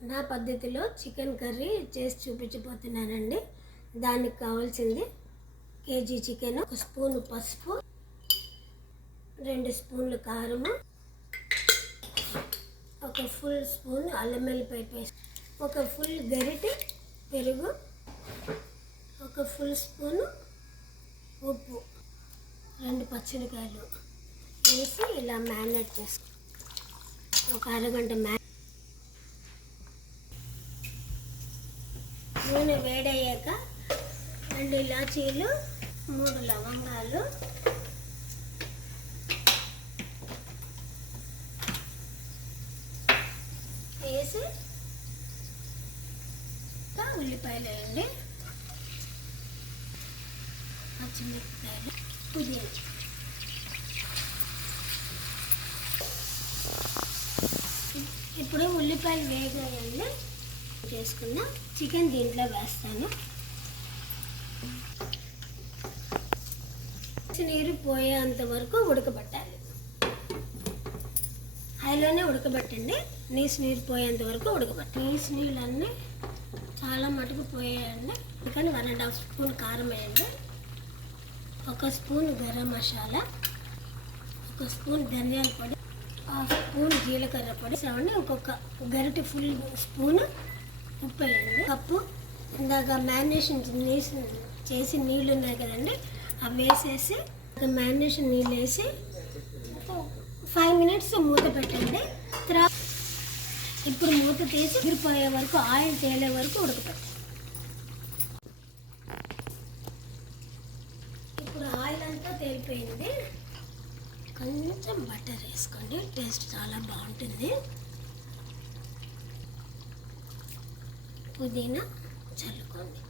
నా పద్ధతిలో chicken curry చేసి చూపించబోతున్నానండి. దానికి కావాల్సింది కేజీ చికెన్ ఒక స్పూన్ పసుపు రెండు స్పూన్లు కారము ఒక ఫుల్ స్పూన్ అల్లం వెల్లిపాయ పేస్ట్ ఒక ఫుల్ గరిటె పెరుగు ఒక ఫుల్ స్పూను ఉప్పు రెండు పచ్చిమిరకాయలు వేసి ఇలా మ్యారినేట్ చేసుకో ఒక అరగంట మ్యా నూనె వేడయ్యాక రెండు ఇలాచీలు మూడు లవంగాలు. వేసి ఉల్లిపాయలు వేయండి పచ్చిమిరపకాయలు పుదీనా. ఇప్పుడు ఉల్లిపాయలు వేగాయండి. చేసుకున్న. చికెన్ దీంట్లో వేస్తాను. నీరు పోయేంత వరకు ఉడకబెట్టాలి. హైలోనే ఉడకబెట్టండి. నీసు నీరు పోయేంత వరకు ఉడకబెట్టాలి. నీసు నీళ్ళన్నీ చాలా మటుకు పోయాయండి. అందుకని వన్ అండ్ హాఫ్ స్పూన్ కారం వేయండి. ఒక స్పూన్ గరం మసాలా. ఒక స్పూన్ ధనియాల పొడి. హాఫ్ స్పూన్ జీలకర్ర పొడి. సెవెన్ ఇంకొక గరిటె ఫుల్ స్పూన్. ఉప్పు వేయండి కప్పు. ఇందాక మ్యారినేషన్ నీసి చేసి నీళ్ళు ఉన్నాయి కదండి. అవి వేసేసి మ్యారినేషన్ నీళ్ళు వేసి ఫైవ్ మినిట్స్ మూత పెట్టండి. తర్వాత ఇప్పుడు మూత తీసి ఎగిరిపోయే వరకు ఆయిల్ తేలే వరకు ఉడకపెట్టండి ఇప్పుడు ఆయిల్ అంతా తేలిపోయింది. కొంచెం బటర్ వేసుకోండి. టేస్ట్ చాలా బాగుంటుంది. పుదీనా చల్లుకోండి.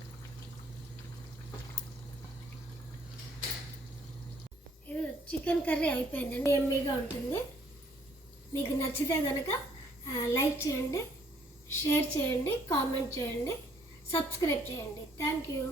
చికెన్ కర్రీ అయిపోయిందండి ఎమ్మీగా ఉంటుంది. మీకు నచ్చితే కనుక లైక్ చేయండి షేర్ చేయండి కామెంట్ చేయండి సబ్స్క్రైబ్ చేయండి. Thank you.